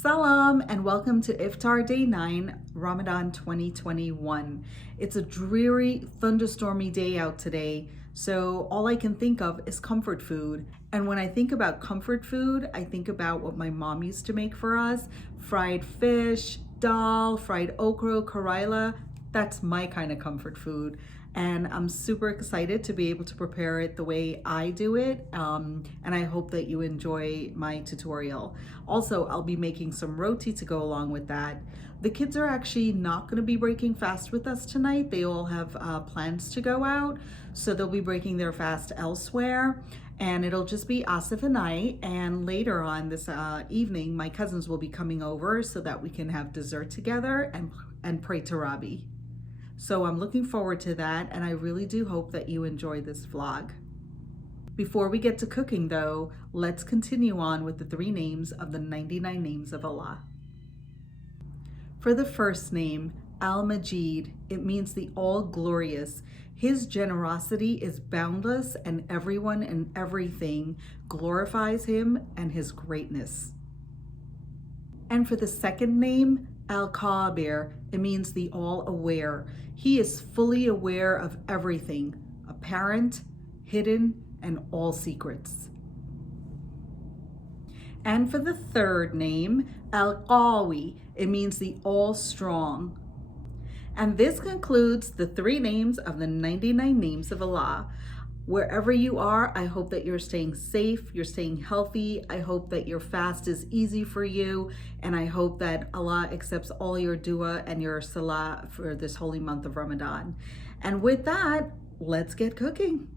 Salam and welcome to Iftar Day 9, Ramadan 2021. It's a dreary, thunderstormy day out today, so all I can think of is comfort food. And when I think about comfort food, I think about what my mom used to make for us: fried fish, dhall, fried okro, karaila. That's my kind of comfort food. And I'm super excited to be able to prepare it the way I do it. And I hope that you enjoy my tutorial. Also, I'll be making some roti to go along with that. The kids are actually not going to be breaking fast with us tonight. They all have plans to go out, so they'll be breaking their fast elsewhere. And it'll just be Asif and I. And later on this evening, my cousins will be coming over so that we can have dessert together and pray Tarawih. So I'm looking forward to that, and I really do hope that you enjoy this vlog. Before we get to cooking though, let's continue on with the 3 names of the 99 names of Allah. For the first name, Al-Majid, it means the all-glorious. His generosity is boundless, and everyone and everything glorifies him and his greatness. And for the second name, Al-Kabir, it means the all-aware. He is fully aware of everything, apparent, hidden, and all secrets. And for the third name, Al-Qawi, it means the all-strong. And this concludes the 3 names of the 99 names of Allah. Wherever you are, I hope that you're staying safe, you're staying healthy. I hope that your fast is easy for you. And I hope that Allah accepts all your dua and your salah for this holy month of Ramadan. And with that, let's get cooking.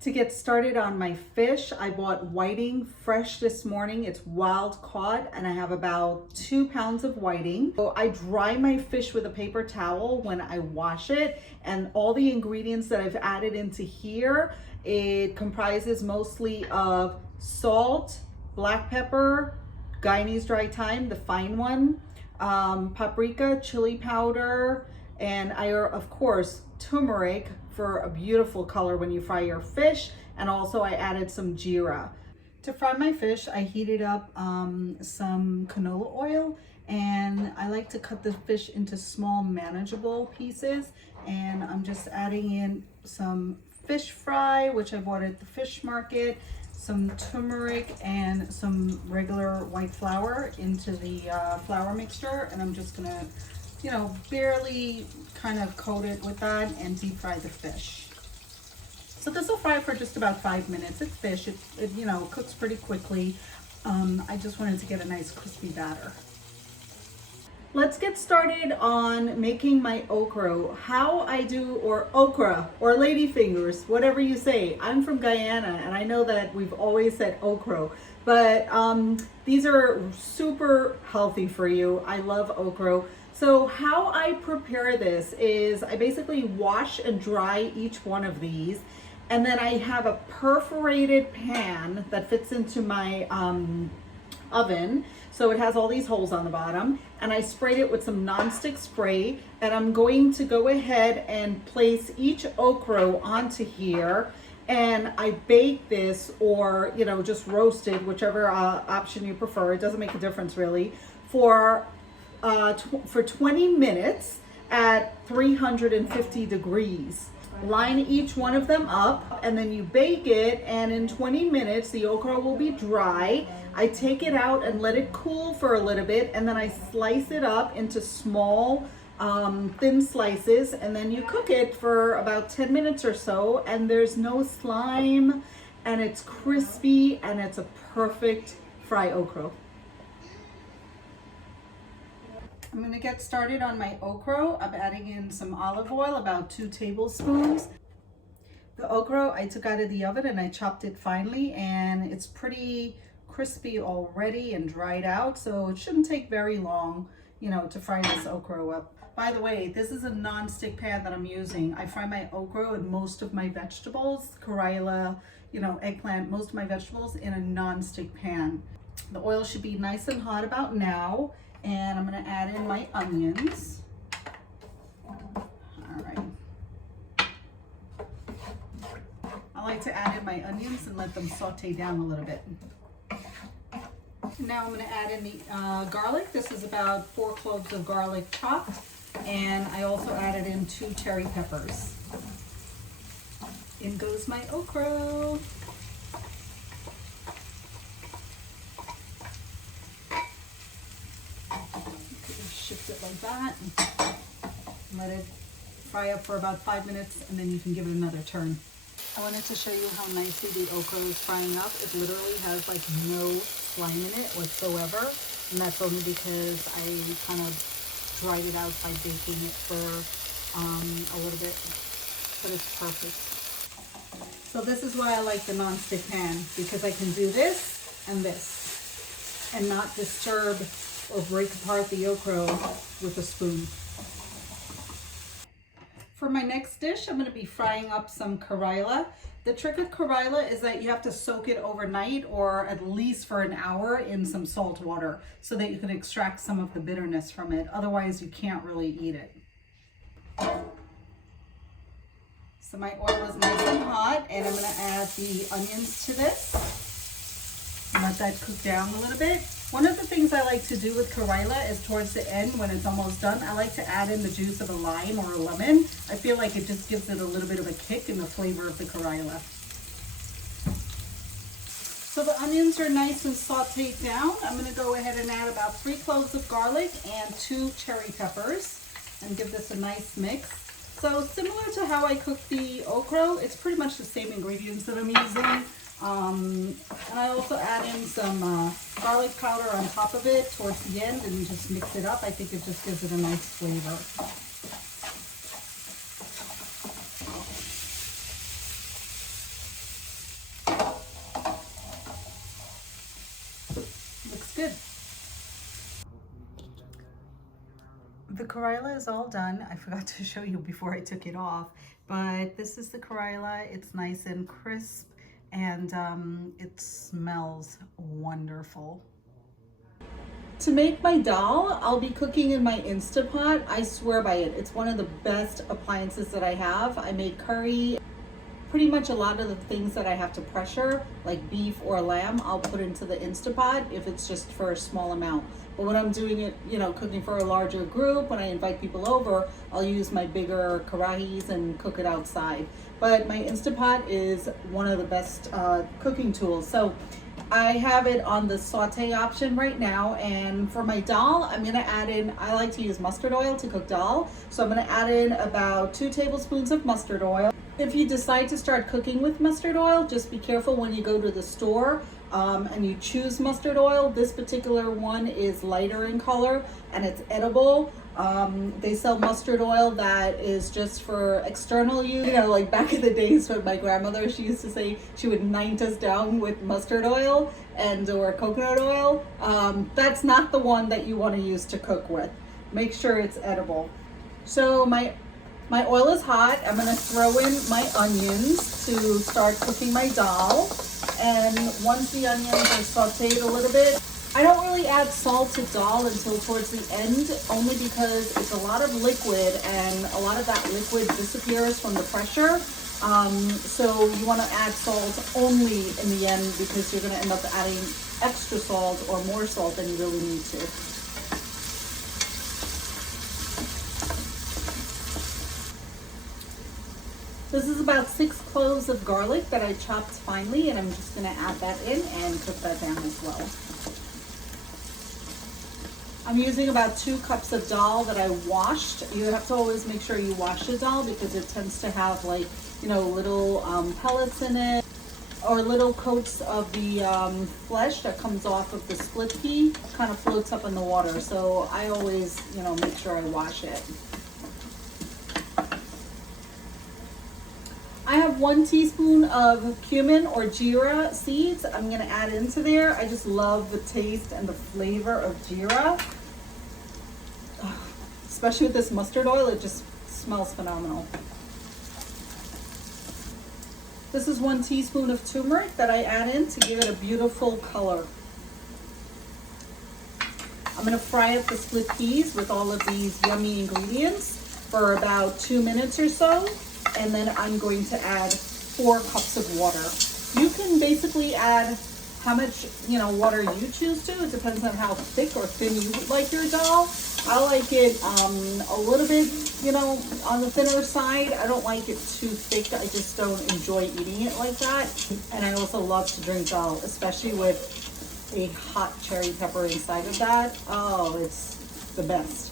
To get started on my fish, I bought whiting fresh this morning. It's wild caught, and I have about 2 pounds of whiting. So I dry my fish with a paper towel when I wash it, and all the ingredients that I've added into here, it comprises mostly of salt, black pepper, Guyanese dry thyme, the fine one, paprika, chili powder, and of course, turmeric for a beautiful color when you fry your fish. And also I added some jeera. To fry my fish, I heated up some canola oil, and I like to cut the fish into small manageable pieces. And I'm just adding in some fish fry, which I bought at the fish market, some turmeric, and some regular white flour into the flour mixture. And I'm just gonna barely kind of coat it with that and deep fry the fish. So this will fry for just about 5 minutes. It's fish, it cooks pretty quickly. I just wanted to get a nice crispy batter. Let's get started on making my okro. How I do, or okra, or ladyfingers, whatever you say. I'm from Guyana, and I know that we've always said okro, but these are super healthy for you. I love okro. So how I prepare this is I basically wash and dry each one of these, and then I have a perforated pan that fits into my oven. So it has all these holes on the bottom, and I sprayed it with some nonstick spray, and I'm going to go ahead and place each okro onto here, and I bake this, or just roast it, whichever option you prefer. It doesn't make a difference really, for 20 minutes at 350 degrees. Line each one of them up, and then you bake it, and in 20 minutes the okra will be dry. I take it out and let it cool for a little bit, and then I slice it up into small thin slices, and then you cook it for about 10 minutes or so, and there's no slime, and it's crispy, and it's a perfect fry okra. I'm going to get started on my okra. I'm adding in some olive oil, about 2 tablespoons. The okra I took out of the oven and I chopped it finely, and it's pretty crispy already and dried out, so it shouldn't take very long, to fry this okra up. By the way, this is a non-stick pan that I'm using. I fry my okra and most of my vegetables, karaila, eggplant, most of my vegetables in a non-stick pan. The oil should be nice and hot about now. And I'm going to add in my onions. All right. I like to add in my onions and let them saute down a little bit. Now I'm going to add in the garlic. This is about 4 cloves of garlic chopped, and I also added in 2 cherry peppers. In goes my okro. Shift it like that. Let it fry up for about 5 minutes, and then you can give it another turn. I wanted to show you how nicely the okra is frying up. It literally has like no slime in it whatsoever, and that's only because I kind of dried it out by baking it for a little bit, but it's perfect. So this is why I like the non-stick pan, because I can do this and not disturb or break apart the okra with a spoon. For my next dish, I'm going to be frying up some karaila. The trick with karaila is that you have to soak it overnight or at least for an hour in some salt water so that you can extract some of the bitterness from it. Otherwise, you can't really eat it. So my oil is nice and hot, and I'm going to add the onions to this. Let that cook down a little bit. One of the things I like to do with karaila is towards the end, when it's almost done, I like to add in the juice of a lime or a lemon. I feel like it just gives it a little bit of a kick in the flavor of the karaila. So the onions are nice and sauteed down. I'm going to go ahead and add about 3 cloves of garlic and 2 cherry peppers and give this a nice mix. So similar to how I cook the okra, it's pretty much the same ingredients that I'm using. And I also add in some garlic powder on top of it towards the end and just mix it up. I think it just gives it a nice flavor. Looks good. The karaila is all done. I forgot to show you before I took it off, but this is the karaila. It's nice and crisp, and it smells wonderful. To make my dhall, I'll be cooking in my Instapot. I swear by it. It's one of the best appliances that I have. I make curry. Pretty much a lot of the things that I have to pressure, like beef or lamb, I'll put into the Instapot if it's just for a small amount. But when I'm doing it, you know, cooking for a larger group, when I invite people over, I'll use my bigger karahis and cook it outside. But my Instapot is one of the best cooking tools. So I have it on the saute option right now, and for my dhall, I'm gonna add in, I like to use mustard oil to cook dhall, so I'm gonna add in about 2 tablespoons of mustard oil. If you decide to start cooking with mustard oil, just be careful when you go to the store and you choose mustard oil. This particular one is lighter in color and it's edible. They sell mustard oil that is just for external use. You know, like back in the days when my grandmother, she used to say she would night us down with mustard oil and or coconut oil. That's not the one that you want to use to cook with. Make sure it's edible. So my oil is hot. I'm going to throw in my onions to start cooking my dhall. And once the onions are sauteed a little bit, I don't really add salt to dhall until towards the end, only because it's a lot of liquid and a lot of that liquid disappears from the pressure. So you want to add salt only in the end, because you're going to end up adding extra salt or more salt than you really need to. This is about 6 cloves of garlic that I chopped finely, and I'm just going to add that in and cook that down as well. I'm using about 2 cups of dhall that I washed. You have to always make sure you wash the dhall because it tends to have, like, you know, little pellets in it, or little coats of the flesh that comes off of the split pea, kind of floats up in the water. So I always, you know, make sure I wash it. I have 1 teaspoon of cumin or jeera seeds. I'm going to add into there. I just love the taste and the flavor of jeera. Especially with this mustard oil, it just smells phenomenal. This is 1 teaspoon of turmeric that I add in to give it a beautiful color. I'm going to fry up the split peas with all of these yummy ingredients for about 2 minutes or so. And then I'm going to add 4 cups of water. You can basically add how much, water you choose to. It depends on how thick or thin you like your dal. I like it a little bit, on the thinner side. I don't like it too thick. I just don't enjoy eating it like that. And I also love to drink dal, especially with a hot cherry pepper inside of that. Oh, it's the best.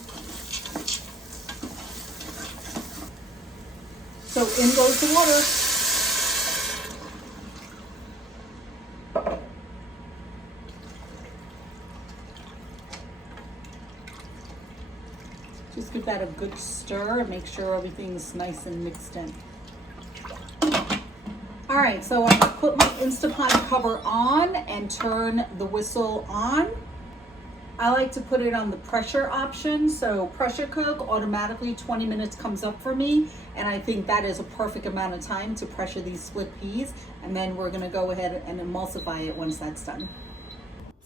So in goes the water. Just give that a good stir and make sure everything's nice and mixed in. All right, so I put my Instapot cover on and turn the whistle on. I like to put it on the pressure option. So pressure cook, automatically 20 minutes comes up for me. And I think that is a perfect amount of time to pressure these split peas. And then we're gonna go ahead and emulsify it once that's done.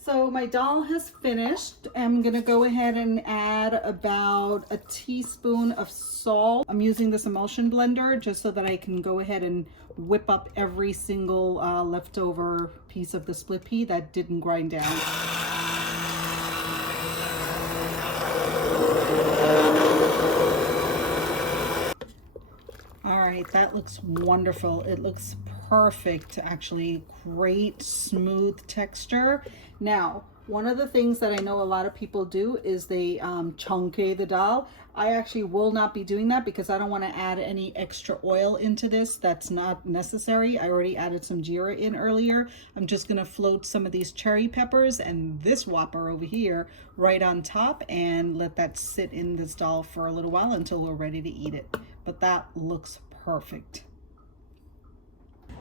So my dal has finished. I'm gonna go ahead and add about a teaspoon of salt. I'm using this emulsion blender just so that I can go ahead and whip up every single leftover piece of the split pea that didn't grind down. All right, that looks wonderful. It looks perfect, actually. Great smooth texture. Now, one of the things that I know a lot of people do is they chunke the dal. I actually will not be doing that because I don't want to add any extra oil into this. That's not necessary. I already added some jeera in earlier. I'm just going to float some of these cherry peppers and this whopper over here right on top and let that sit in this dal for a little while until we're ready to eat it. But that looks perfect.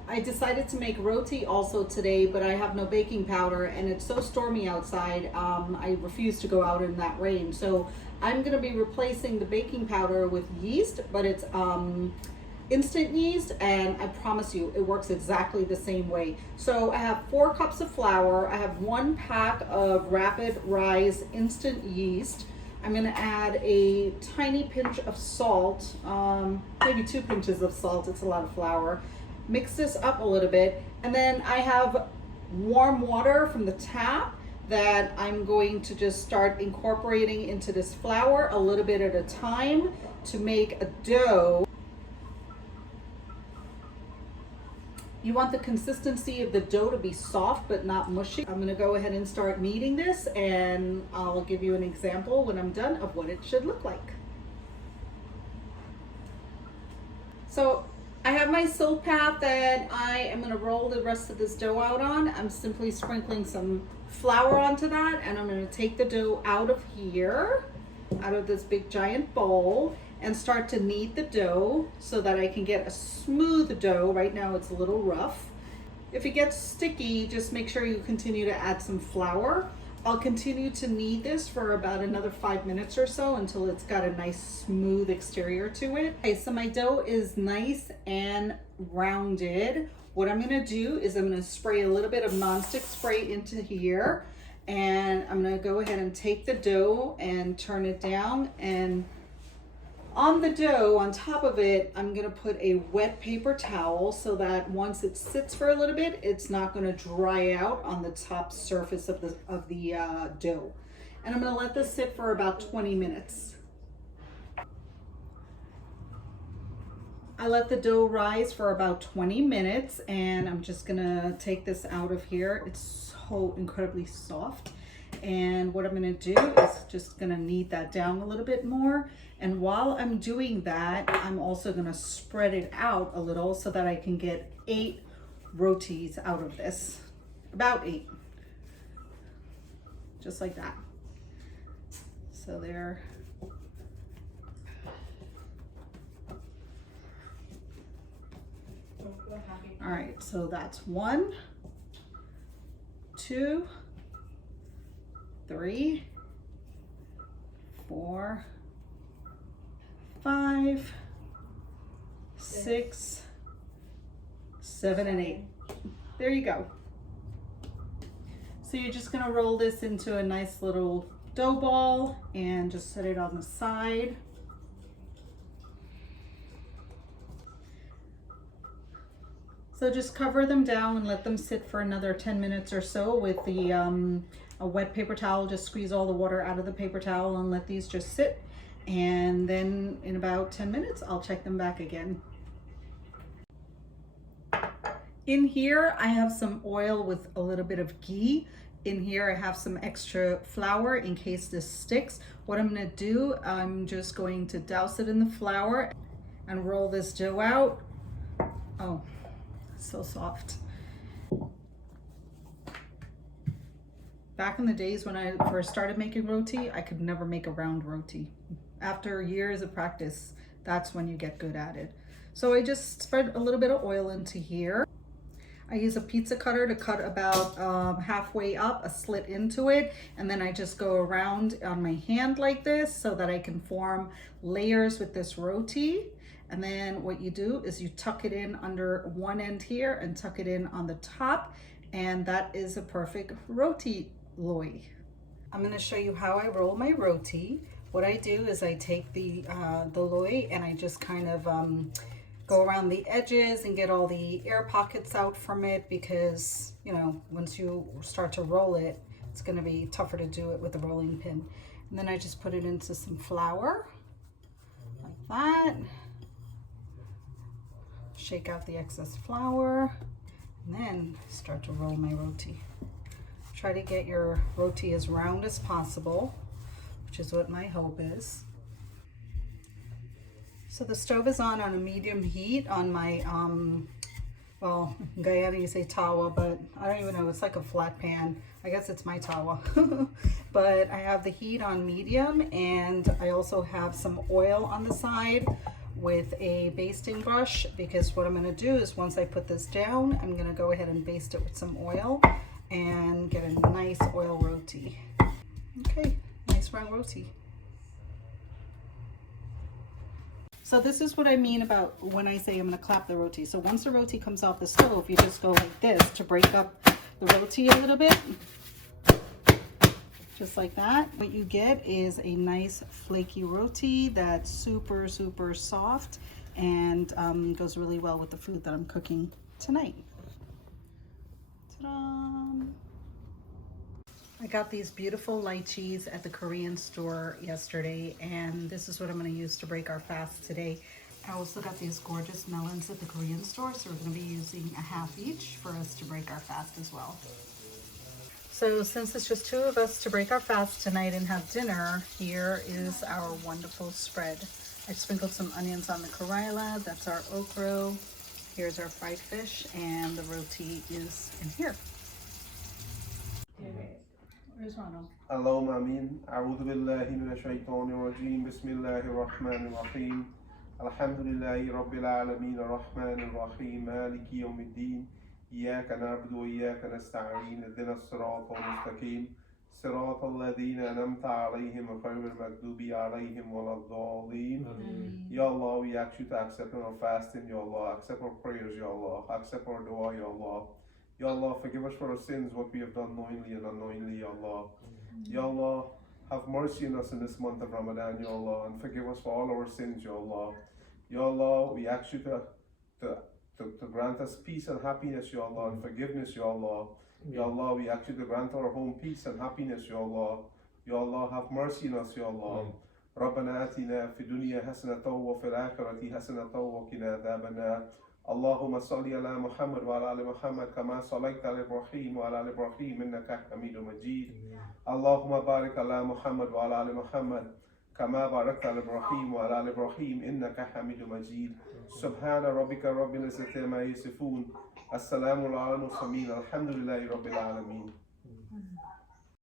I decided to make roti also today, but I have no baking powder and it's so stormy outside. I refuse to go out in that rain. So I'm going to be replacing the baking powder with yeast, but it's instant yeast, and I promise you it works exactly the same way. So I have 4 cups of flour. I have 1 pack of rapid rise instant yeast. I'm going to add a tiny pinch of salt, maybe 2 pinches of salt. It's a lot of flour. Mix this up a little bit, and then I have warm water from the tap that I'm going to just start incorporating into this flour a little bit at a time to make a dough. You want the consistency of the dough to be soft but not mushy. I'm going to go ahead and start kneading this, and I'll give you an example when I'm done of what it should look like. So I have my silk path that I am going to roll the rest of this dough out on. I'm simply sprinkling some flour onto that, and I'm going to take the dough out of here, out of this big giant bowl, and start to knead the dough so that I can get a smooth dough. Right now it's a little rough. If it gets sticky, just make sure you continue to add some flour. I'll continue to knead this for about another 5 minutes or so until it's got a nice smooth exterior to it. Okay, so my dough is nice and rounded. What I'm gonna do is I'm gonna spray a little bit of nonstick spray into here, and I'm gonna go ahead and take the dough and turn it down, and on the dough, on top of it, I'm gonna put a wet paper towel so that once it sits for a little bit, it's not gonna dry out on the top surface of the dough. And I'm gonna let this sit for about 20 minutes. I let the dough rise for about 20 minutes, and I'm just gonna take this out of here. It's so incredibly soft. And what I'm gonna do is just gonna knead that down a little bit more. And while I'm doing that, I'm also gonna spread it out a little so that I can get 8 rotis out of this. About 8. Just like that. So there. All right, so that's 1, 2, 3, 4, 5, 6, 7, and 8. There you go. So you're just gonna roll this into a nice little dough ball and just set it on the side. So just cover them down and let them sit for another 10 minutes or so with the a wet paper towel. Just squeeze all the water out of the paper towel and let these just sit. And then in about 10 minutes, I'll check them back again. In here, I have some oil with a little bit of ghee. In here, I have some extra flour in case this sticks. What I'm gonna do, I'm just going to douse it in the flour and roll this dough out. Oh, so soft. Back in the days when I first started making roti, I could never make a round roti. After years of practice, that's when you get good at it. So I just spread a little bit of oil into here. I use a pizza cutter to cut about halfway up, a slit into it, and then I just go around on my hand like this so that I can form layers with this roti. And then what you do is you tuck it in under one end here and tuck it in on the top, and that is a perfect roti loy. I'm going to show you how I roll my roti. What I do is I take the loy and I just kind of go around the edges and get all the air pockets out from it, because you know, once you start to roll it, it's going to be tougher to do it with a rolling pin. And then I just put it into some flour like that. Shake out the excess flour and then start to roll my roti. Try to get your roti as round as possible, which is what my hope is. So the stove is on a medium heat on my, well, in Guyana you say tawa, but I don't even know, it's like a flat pan. I guess it's my tawa. But I have the heat on medium, and I also have some oil on the side with a basting brush, because what I'm going to do is once I put this down, I'm going to go ahead and baste it with some oil and get a nice oil roti. Okay, nice round roti. So this is what I mean about when I say I'm going to clap the roti. So once the roti comes off the stove, you just go like this to break up the roti a little bit. Just like that. What you get is a nice flaky roti that's super, super soft and goes really well with the food that I'm cooking tonight. Ta-da! I got these beautiful lychees at the Korean store yesterday, and this is what I'm going to use to break our fast today. I also got these gorgeous melons at the Korean store, so we're going to be using a half each for us to break our fast as well. So since it's just two of us to break our fast tonight and have dinner, here is our wonderful spread. I sprinkled some onions on the karaila, that's our okro. Here's our fried fish, and the roti is in here. Where's Ronald? Allahumma ameen. A'udhu billahi minash shaitanir rajim. Bismillahir rahmanir rahim. Alhamdulillahi rabbil alameen ar-rahmanir rahim. Maliki yawmiddin. إياك نعبد وإياك نستعين اهدنا الصراط المستقيم صراط الذين أنعمت عليهم غير المغضوب عليهم ولا الضالين. Ya Allah, we ask you to accept our fasting, Ya Allah, accept our prayers, Ya Allah, accept our dua, Ya Allah. Ya Allah, forgive us for our sins, what we have done knowingly and unknowingly, Ya Allah. Ya Allah, have mercy on us in this month of Ramadan, Ya Allah, and forgive us for all our sins, Ya Allah. Ya Allah, we ask you to grant us peace and happiness, Ya Allah, and forgiveness, Ya Allah. Ya Allah, we ask you to grant our home peace and happiness, Ya Allah. Ya Allah, have mercy on us, Ya Allah. ربنا آتنا في الدنيا حسنة وفي الآخرة حسنة وقنا عذاب النار. اللهم صل على محمد وعلى آل محمد كما صليت على إبراهيم وعلى آل إبراهيم إنك حميد مجيد. اللهم بارك على محمد وعلى آل محمد كما باركت على إبراهيم وعلى آل إبراهيم إنك حميد مجيد. سبحان ربك رب العزة عما يصفون. السلام على المرسلين. الحمد لله رب العالمين.